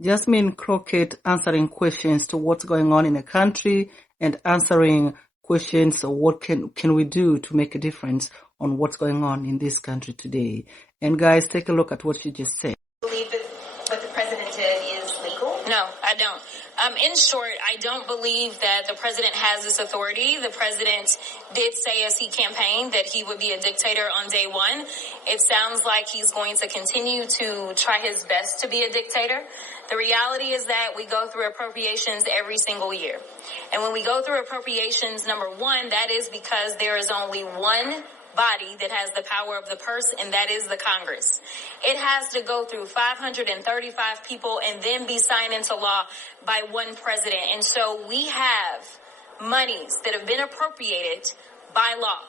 Jasmine Crockett answering questions to what's going on in the country and answering questions of what can we do to make a difference on what's going on in this country today. And guys, take a look at what she just said. Believe that what the president did is legal? No, I don't. In short, I don't believe that the president has this authority. The president did say as he campaigned that he would be a dictator on day one. It sounds like he's going to continue to try his best to be a dictator. The reality is that we go through appropriations every single year. And when we go through appropriations, number one, that is because there is only one body that has the power of the purse, and that is the Congress. It has to go through 535 people and then be signed into law by one president. And so we have monies that have been appropriated by law.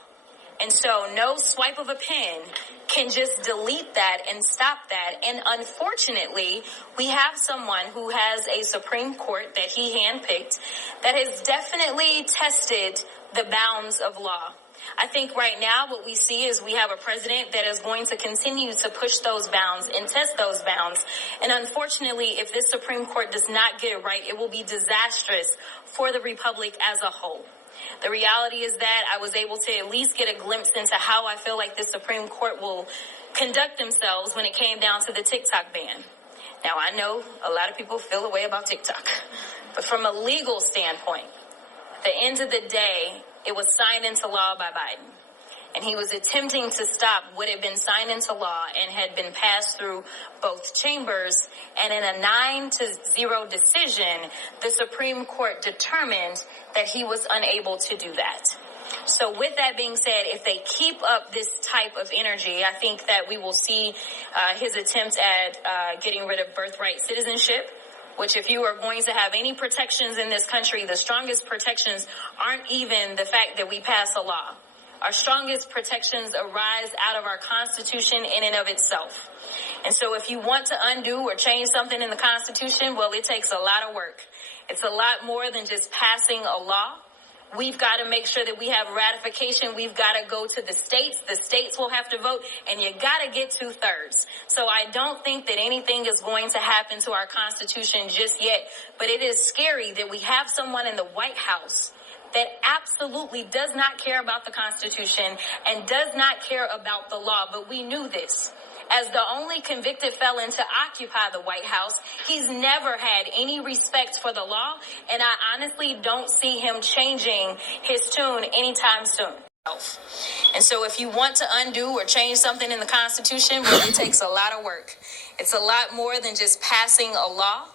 And so no swipe of a pen can just delete that and stop that. And unfortunately, we have someone who has a Supreme Court that he handpicked that has definitely tested the bounds of law. I think right now what we see is we have a president that is going to continue to push those bounds and test those bounds. And unfortunately, if this Supreme Court does not get it right, it will be disastrous for the Republic as a whole. The reality is that I was able to at least get a glimpse into how I feel like the Supreme Court will conduct themselves when it came down to the TikTok ban. Now, I know a lot of people feel a way about TikTok, but from a legal standpoint, at the end of the day, it was signed into law by Biden. And he was attempting to stop what had been signed into law and had been passed through both chambers. And in a 9-0 decision, the Supreme Court determined that he was unable to do that. So with that being said, if they keep up this type of energy, I think that we will see his attempt at getting rid of birthright citizenship, which if you are going to have any protections in this country, the strongest protections aren't even the fact that we pass a law. Our strongest protections arise out of our Constitution in and of itself. And so if you want to undo or change something in the Constitution, well, it takes a lot of work. It's a lot more than just passing a law. We've got to make sure that we have ratification. We've got to go to the states. The states will have to vote, and you got to get 2/3. So I don't think that anything is going to happen to our Constitution just yet. But it is scary that we have someone in the White House that absolutely does not care about the Constitution and does not care about the law. But we knew this. As the only convicted felon to occupy the White House, he's never had any respect for the law, and I honestly don't see him changing his tune anytime soon. And so if you want to undo or change something in the Constitution, well, it takes a lot of work. It's a lot more than just passing a law.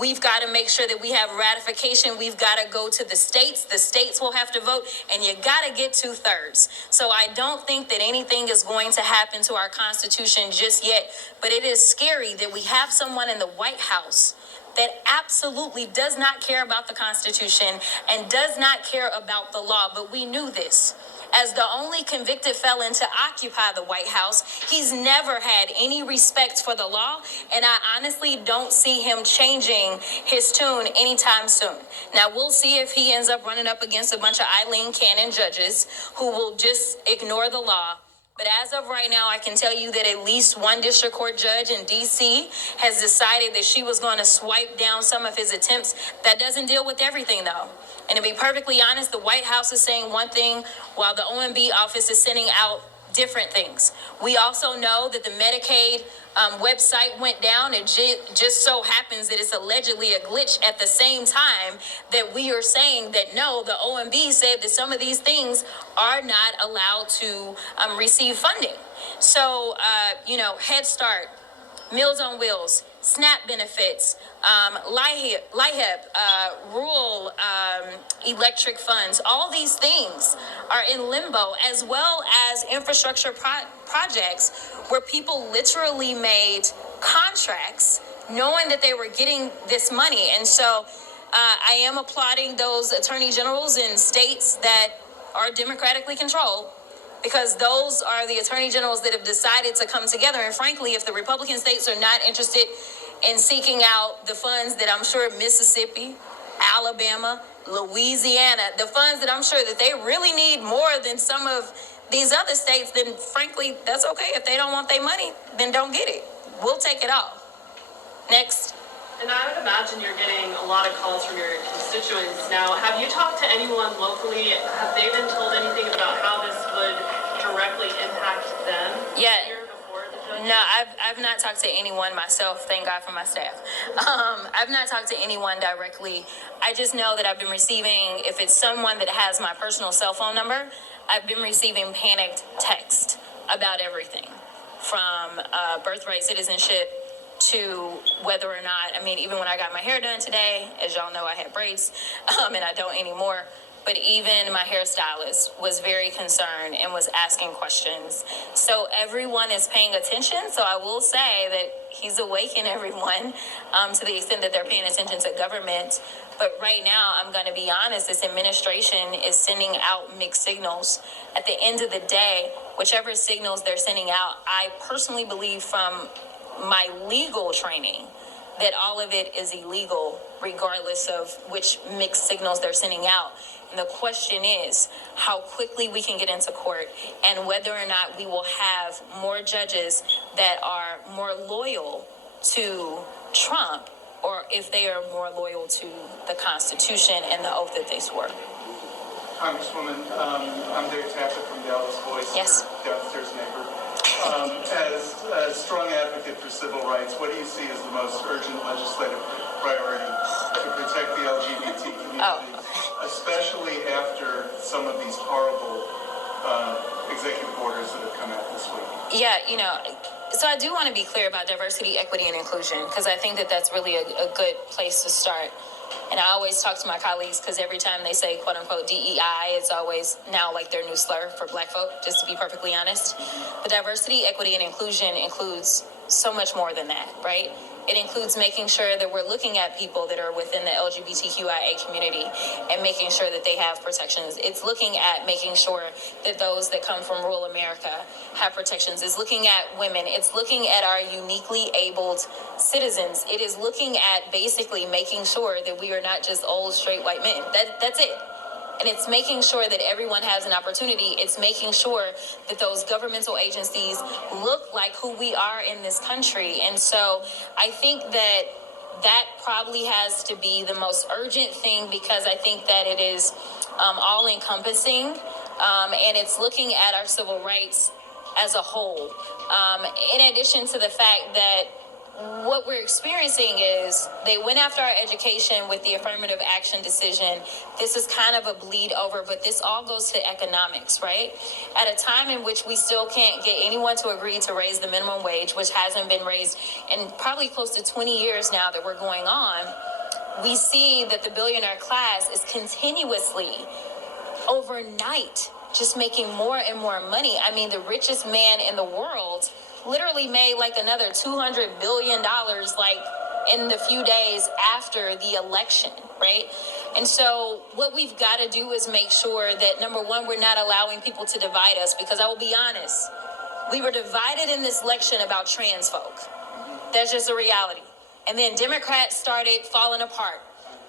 We've got to make sure that we have ratification. We've got to go to the states. The states will have to vote, and you got to get 2/3. So I don't think that anything is going to happen to our Constitution just yet. But it is scary that we have someone in the White House that absolutely does not care about the Constitution and does not care about the law. But we knew this. As the only convicted felon to occupy the White House, he's never had any respect for the law, and I honestly don't see him changing his tune anytime soon. Now, we'll see if he ends up running up against a bunch of Eileen Cannon judges who will just ignore the law. But as of right now, I can tell you that at least one district court judge in D.C. has decided that she was going to swipe down some of his attempts. That doesn't deal with everything, though. And to be perfectly honest, the White House is saying one thing while the OMB office is sending out different things. We also know that the Medicaid website went down. It just so happens that it's allegedly a glitch at the same time that we are saying that no, the OMB said that some of these things are not allowed to receive funding. So, Head Start, Meals on Wheels, SNAP benefits, LIHEP, rural electric funds, all these things are in limbo, as well as infrastructure projects where people literally made contracts knowing that they were getting this money. And so I am applauding those attorney generals in states that are democratically controlled, because those are the attorney generals that have decided to come together. And frankly, if the Republican states are not interested in seeking out the funds that I'm sure Mississippi, Alabama, Louisiana, the funds that I'm sure that they really need more than some of these other states, then frankly, that's okay. If they don't want their money, then don't get it. We'll take it all. Next. And I would imagine you're getting a lot of calls from your constituents now. Have you talked to anyone locally? Have they been told anything about how this would directly impact them? Yeah. Here before the judge? No, I've not talked to anyone myself. Thank God for my staff. I've not talked to anyone directly. I just know that I've been receiving, if it's someone that has my personal cell phone number, I've been receiving panicked text about everything from birthright citizenship to whether or not, I mean, even when I got my hair done today, as y'all know, I had braids, and I don't anymore. But even my hairstylist was very concerned and was asking questions. So everyone is paying attention. So I will say that he's awakened everyone to the extent that they're paying attention to government. But right now, I'm going to be honest, this administration is sending out mixed signals. At the end of the day, whichever signals they're sending out, I personally believe from my legal training that all of it is illegal, regardless of which mixed signals they're sending out. And the question is how quickly we can get into court and whether or not we will have more judges that are more loyal to Trump or if they are more loyal to the Constitution and the oath that they swore. Congresswoman, I'm Dave Tapper from Dallas Voice, Yes. your downstairs neighbor. As a strong advocate for civil rights, what do you see as the most urgent legislative priority to protect the LGBT community, especially after some of these horrible executive orders that have come out this week? Yeah, so I do want to be clear about diversity, equity, and inclusion because I think that that's really a good place to start. And I always talk to my colleagues because every time they say, quote unquote, DEI, it's always now like their new slur for black folk, just to be perfectly honest. But diversity, equity, and inclusion includes so much more than that, right? It includes making sure that we're looking at people that are within the LGBTQIA community and making sure that they have protections. It's looking at making sure that those that come from rural America have protections. It's looking at women. It's looking at our uniquely abled citizens. It is looking at basically making sure that we are not just old, straight white men. That's it. And it's making sure that everyone has an opportunity. It's making sure that those governmental agencies look like who we are in this country. And so I think that probably has to be the most urgent thing because I think that it is all encompassing and it's looking at our civil rights as a whole. In addition to the fact that what we're experiencing is they went after our education with the affirmative action decision. This is kind of a bleed over, but this all goes to economics, right? At a time in which we still can't get anyone to agree to raise the minimum wage, which hasn't been raised in probably close to 20 years now that we're going on, we see that the billionaire class is continuously overnight just making more and more money. I mean, the richest man in the world literally made like another $200 billion like in the few days after the election, right? And so what we've got to do is make sure that, number one, we're not allowing people to divide us because I will be honest, we were divided in this election about trans folk. That's just a reality. And then Democrats started falling apart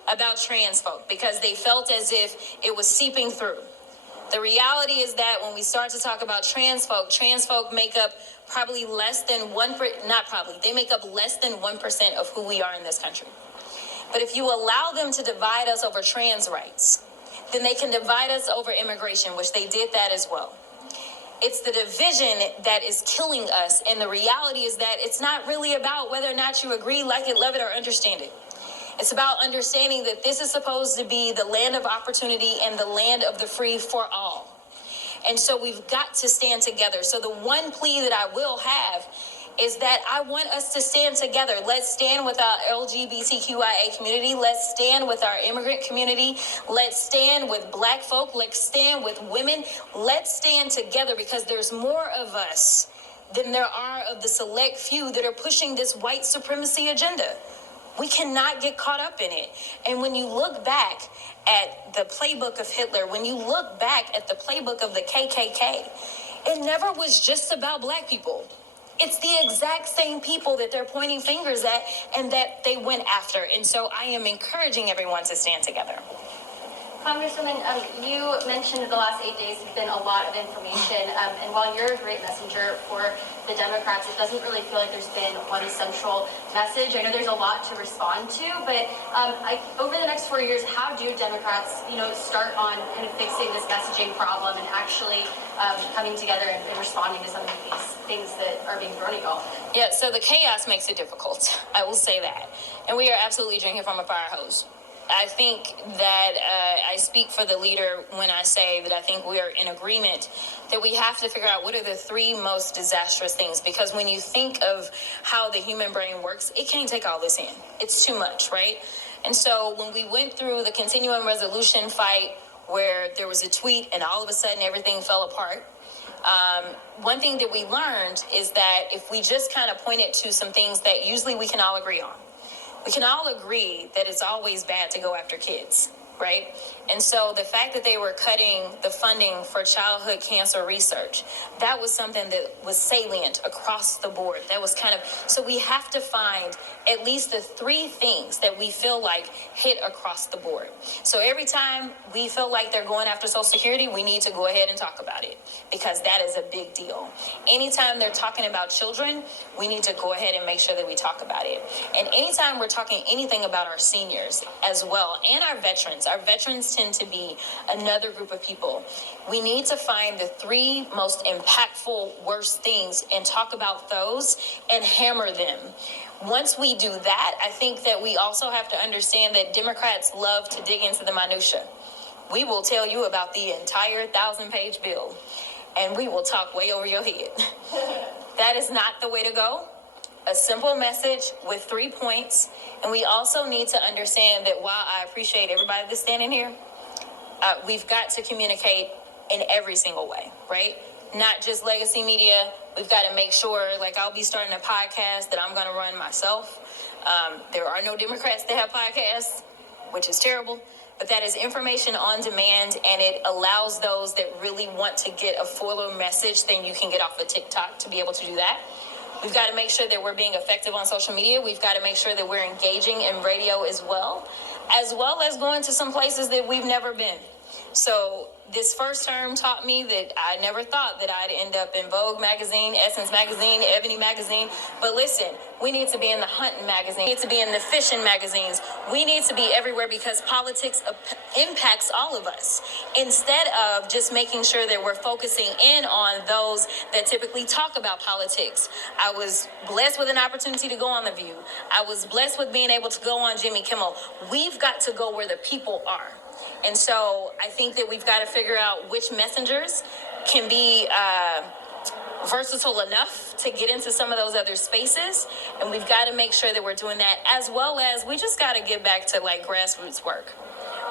about trans folk because they felt as if it was seeping through. The reality is that when we start to talk about trans folk make up probably less than they make up less than 1% of who we are in this country. But if you allow them to divide us over trans rights, then they can divide us over immigration, which they did that as well. It's the division that is killing us. And the reality is that it's not really about whether or not you agree, like it, love it, or understand it. It's about understanding that this is supposed to be the land of opportunity and the land of the free for all. And so we've got to stand together. So the one plea that I will have is that I want us to stand together. Let's stand with our LGBTQIA community. Let's stand with our immigrant community. Let's stand with black folk. Let's stand with women. Let's stand together because there's more of us than there are of the select few that are pushing this white supremacy agenda. We cannot get caught up in it. And when you look back at the playbook of Hitler, when you look back at the playbook of the KKK, it never was just about black people. It's the exact same people that they're pointing fingers at and that they went after. And so I am encouraging everyone to stand together. Congresswoman, you mentioned the last 8 days have been a lot of information, and while you're a great messenger for the Democrats, it doesn't really feel like there's been one central message. I know there's a lot to respond to, but over the next 4 years, how do Democrats, start on kind of fixing this messaging problem and actually coming together and responding to some of these things that are being thrown at y'all? Yeah, so the chaos makes it difficult. I will say that. And we are absolutely drinking from a fire hose. I think that I speak for the leader when I say that I think we are in agreement that we have to figure out what are the three most disastrous things. Because when you think of how the human brain works, it can't take all this in. It's too much, right? And so when we went through the continuing resolution fight where there was a tweet and all of a sudden everything fell apart, one thing that we learned is that if we just kind of pointed to some things that usually we can all agree on, we can all agree that it's always bad to go after kids, right? And so the fact that they were cutting the funding for childhood cancer research, that was something that was salient across the board. That was so we have to find at least the three things that we feel like hit across the board. So every time we feel like they're going after Social Security, we need to go ahead and talk about it because that is a big deal. Anytime they're talking about children, we need to go ahead and make sure that we talk about it. And anytime we're talking anything about our seniors as well and our veterans tend to be another group of people. We need to find the three most impactful worst things and talk about those and hammer them. Once we do that, I think that we also have to understand that Democrats love to dig into the minutia. We will tell you about the entire 1,000-page bill, and we will talk way over your head. That is not the way to go. A simple message with 3 points. And we also need to understand that while I appreciate everybody that's standing here, we've got to communicate in every single way, right? Not just legacy media. We've got to make sure, like I'll be starting a podcast that I'm going to run myself. There are no Democrats that have podcasts, which is terrible. But that is information on demand, and it allows those that really want to get a fuller message than you can get off of TikTok to be able to do that. We've got to make sure that we're being effective on social media. We've got to make sure that we're engaging in radio as well as going to some places that we've never been. So this first term taught me that I never thought that I'd end up in Vogue magazine, Essence magazine, Ebony magazine. But listen, we need to be in the hunting magazine. We need to be in the fishing magazines. We need to be everywhere because politics impacts all of us. Instead of just making sure that we're focusing in on those that typically talk about politics. I was blessed with an opportunity to go on The View. I was blessed with being able to go on Jimmy Kimmel. We've got to go where the people are. And so I think that we've got to figure out which messengers can be versatile enough to get into some of those other spaces. And we've got to make sure that we're doing that, as well as we just got to get back to like grassroots work.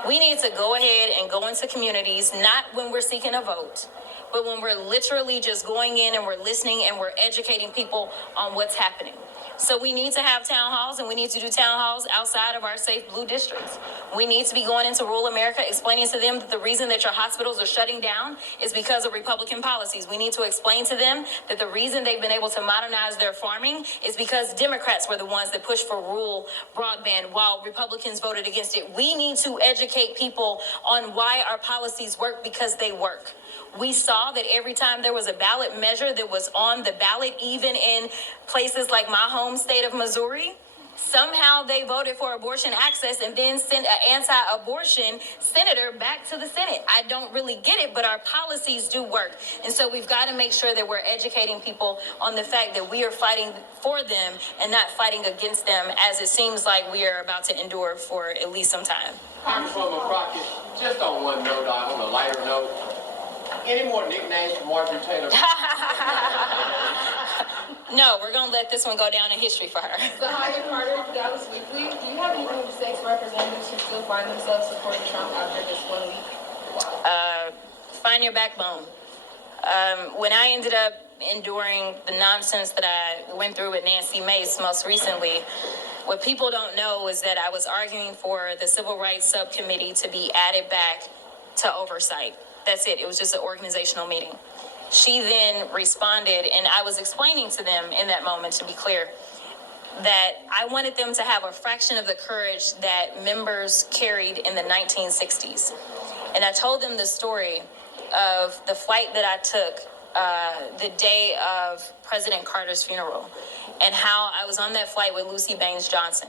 We need to go ahead and go into communities, not when we're seeking a vote, but when we're literally just going in and we're listening and we're educating people on what's happening. So we need to have town halls, and we need to do town halls outside of our safe blue districts. We need to be going into rural America, explaining to them that the reason that your hospitals are shutting down is because of Republican policies. We need to explain to them that the reason they've been able to modernize their farming is because Democrats were the ones that pushed for rural broadband while Republicans voted against it. We need to educate people on why our policies work, because they work. We saw that every time there was a ballot measure that was on the ballot, even in places like my home state of Missouri, somehow they voted for abortion access and then sent an anti-abortion senator back to the Senate. I don't really get it, but our policies do work. And so we've got to make sure that we're educating people on the fact that we are fighting for them and not fighting against them, as it seems like we are about to endure for at least some time. Congresswoman Crockett, just on one note, on a lighter note, any more nicknames for Marjorie Taylor? No, we're going to let this one go down in history for her. So Hyatt Carter, Dallas Weekly, do you have anything to say to representatives who still find themselves supporting Trump after this 1 week? Wow. Find your backbone. When I ended up enduring the nonsense that I went through with Nancy Mace most recently, what people don't know is that I was arguing for the Civil Rights Subcommittee to be added back to oversight. That's it. It was just an organizational meeting. She then responded, and I was explaining to them in that moment, to be clear, that I wanted them to have a fraction of the courage that members carried in the 1960s. And I told them the story of the flight that I took the day of President Carter's funeral, and how I was on that flight with Lucy Baines Johnson,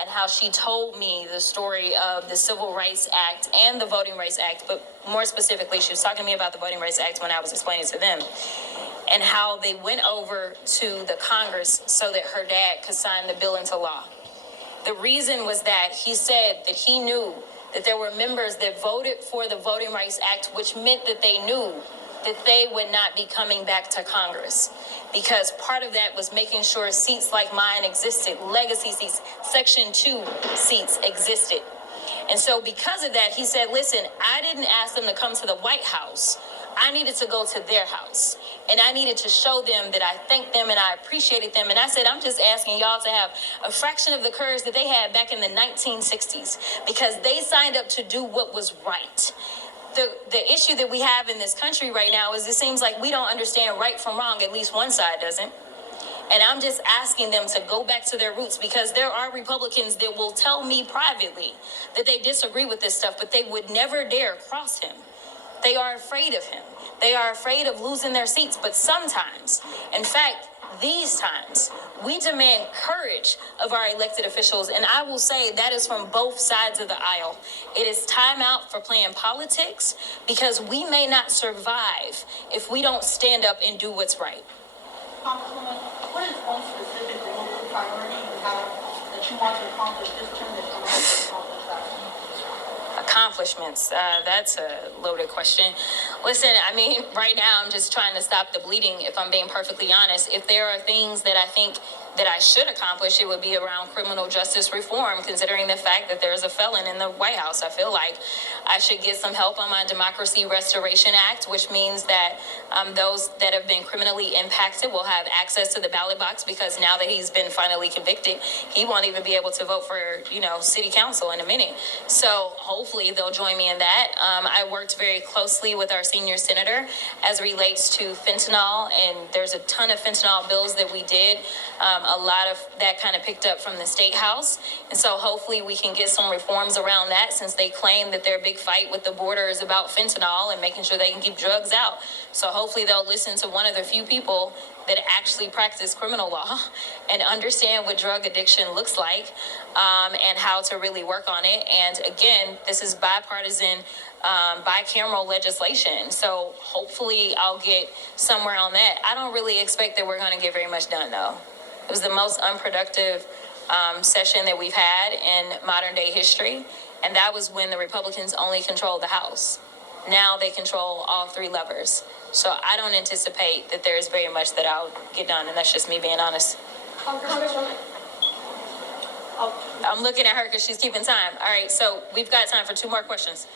and how she told me the story of the Civil Rights Act and the Voting Rights Act, but more specifically, she was talking to me about the Voting Rights Act when I was explaining to them, and how they went over to the Congress so that her dad could sign the bill into law. The reason was that he said that he knew that there were members that voted for the Voting Rights Act, which meant that they knew that they would not be coming back to Congress, because part of that was making sure seats like mine existed, legacy seats, Section 2 seats existed. And so because of that, he said, listen, I didn't ask them to come to the White House. I needed to go to their house, and I needed to show them that I thanked them and I appreciated them. And I said, I'm just asking y'all to have a fraction of the courage that they had back in the 1960s, because they signed up to do what was right. The issue that we have in this country right now is it seems like we don't understand right from wrong. At least one side doesn't. And I'm just asking them to go back to their roots, because there are Republicans that will tell me privately that they disagree with this stuff, but they would never dare cross him. They are afraid of him. They are afraid of losing their seats. But sometimes, in fact, these times, we demand courage of our elected officials. And I will say that is from both sides of the aisle. It is time out for playing politics, because we may not survive if we don't stand up and do what's right. Congresswoman, what is one specific local priority you have that you want to accomplish this term that you want to accomplish that? Accomplishments, that's a loaded question. Listen, I mean, right now I'm just trying to stop the bleeding, if I'm being perfectly honest. If there are things that I think that I should accomplish, it would be around criminal justice reform, considering the fact that there's a felon in the White House. I feel like I should get some help on my Democracy Restoration Act, which means that those that have been criminally impacted will have access to the ballot box, because now that he's been finally convicted, he won't even be able to vote for, city council in a minute. So hopefully they'll join me in that. I worked very closely with our senior senator as it relates to fentanyl, and there's a ton of fentanyl bills that we did. A lot of that kind of picked up from the State House. And so hopefully we can get some reforms around that, since they claim that their big fight with the border is about fentanyl and making sure they can keep drugs out. So hopefully they'll listen to one of the few people that actually practice criminal law and understand what drug addiction looks like, and how to really work on it. And again, this is bipartisan, bicameral legislation. So hopefully I'll get somewhere on that. I don't really expect that we're going to get very much done, though. It was the most unproductive session that we've had in modern day history. And that was when the Republicans only controlled the House. Now they control all three levers. So I don't anticipate that there is very much that I'll get done. And that's just me being honest. I'm looking at her because she's keeping time. All right, so we've got time for two more questions.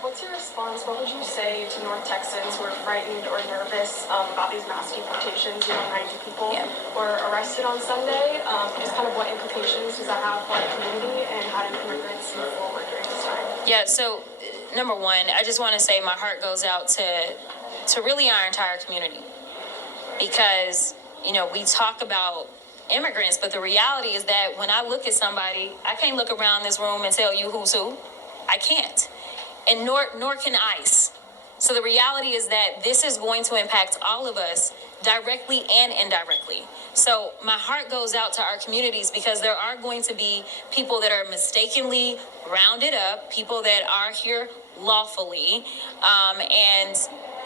What's your response? What would you say to North Texans who are frightened or nervous about these mass deportations? 90 people were arrested on Sunday. Just kind of what implications does that have for the community, and how do immigrants move forward during this time? Yeah, so number one, I just want to say my heart goes out to really our entire community, because, we talk about immigrants, but the reality is that when I look at somebody, I can't look around this room and tell you who's who. I can't. And nor can ICE. So the reality is that this is going to impact all of us directly and indirectly. So my heart goes out to our communities, because there are going to be people that are mistakenly rounded up, people that are here lawfully, and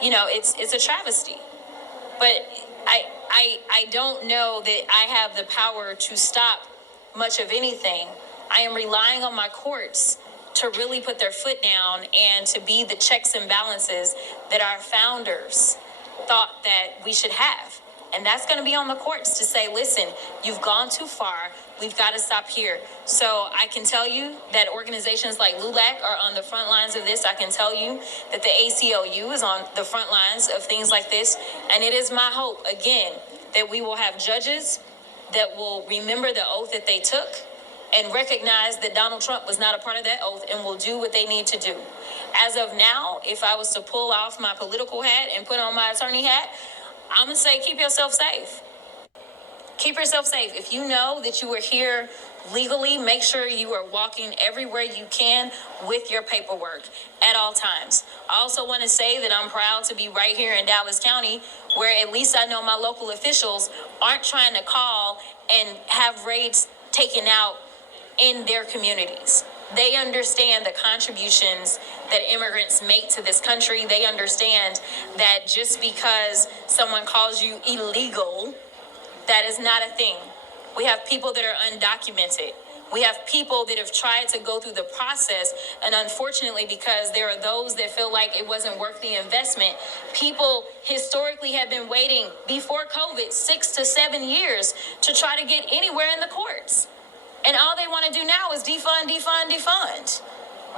it's a travesty. But I don't know that I have the power to stop much of anything. I am relying on my courts to really put their foot down and to be the checks and balances that our founders thought that we should have. And that's going to be on the courts to say, listen, you've gone too far. We've got to stop here. So I can tell you that organizations like LULAC are on the front lines of this. I can tell you that the ACLU is on the front lines of things like this. And it is my hope, again, that we will have judges that will remember the oath that they took and recognize that Donald Trump was not a part of that oath and will do what they need to do. As of now, if I was to pull off my political hat and put on my attorney hat, I'm going to say keep yourself safe. Keep yourself safe. If you know that you are here legally, make sure you are walking everywhere you can with your paperwork at all times. I also want to say that I'm proud to be right here in Dallas County, where at least I know my local officials aren't trying to call and have raids taken out in their communities. They understand the contributions that immigrants make to this country. They understand that just because someone calls you illegal, that is not a thing. We have people that are undocumented. We have people that have tried to go through the process, and unfortunately, because there are those that feel like it wasn't worth the investment, people historically have been waiting before COVID 6 to 7 years to try to get anywhere in the courts. And all they want to do now is defund, defund, defund.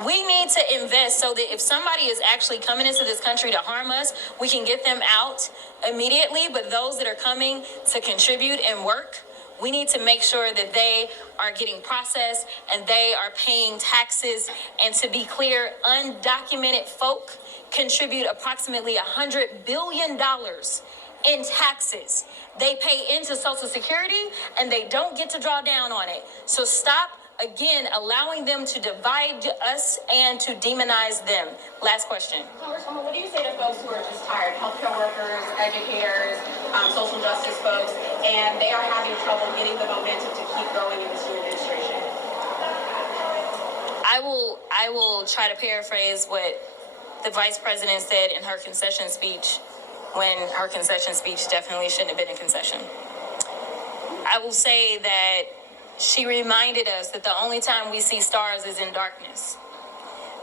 We need to invest so that if somebody is actually coming into this country to harm us, we can get them out immediately. But those that are coming to contribute and work, we need to make sure that they are getting processed and they are paying taxes. And to be clear, undocumented folk contribute approximately $100 billion in taxes. They pay into Social Security and they don't get to draw down on it. So stop, again, allowing them to divide us and to demonize them. Last question. Congresswoman, what do you say to folks who are just tired? Healthcare workers, educators, social justice folks, and they are having trouble getting the momentum to keep going in this new administration? I will try to paraphrase what the vice president said in her concession speech, when her concession speech definitely shouldn't have been a concession. I will say that she reminded us that the only time we see stars is in darkness.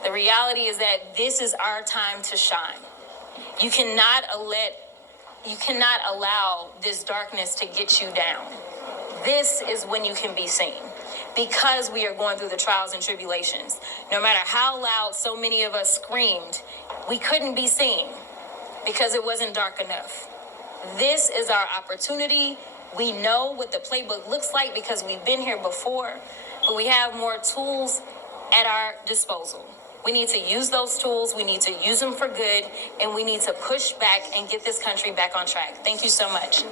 The reality is that this is our time to shine. You cannot allow this darkness to get you down. This is when you can be seen, because we are going through the trials and tribulations. No matter how loud so many of us screamed, we couldn't be seen because it wasn't dark enough. This is our opportunity. We know what the playbook looks like because we've been here before, but we have more tools at our disposal. We need to use those tools. We need to use them for good, and we need to push back and get this country back on track. Thank you so much.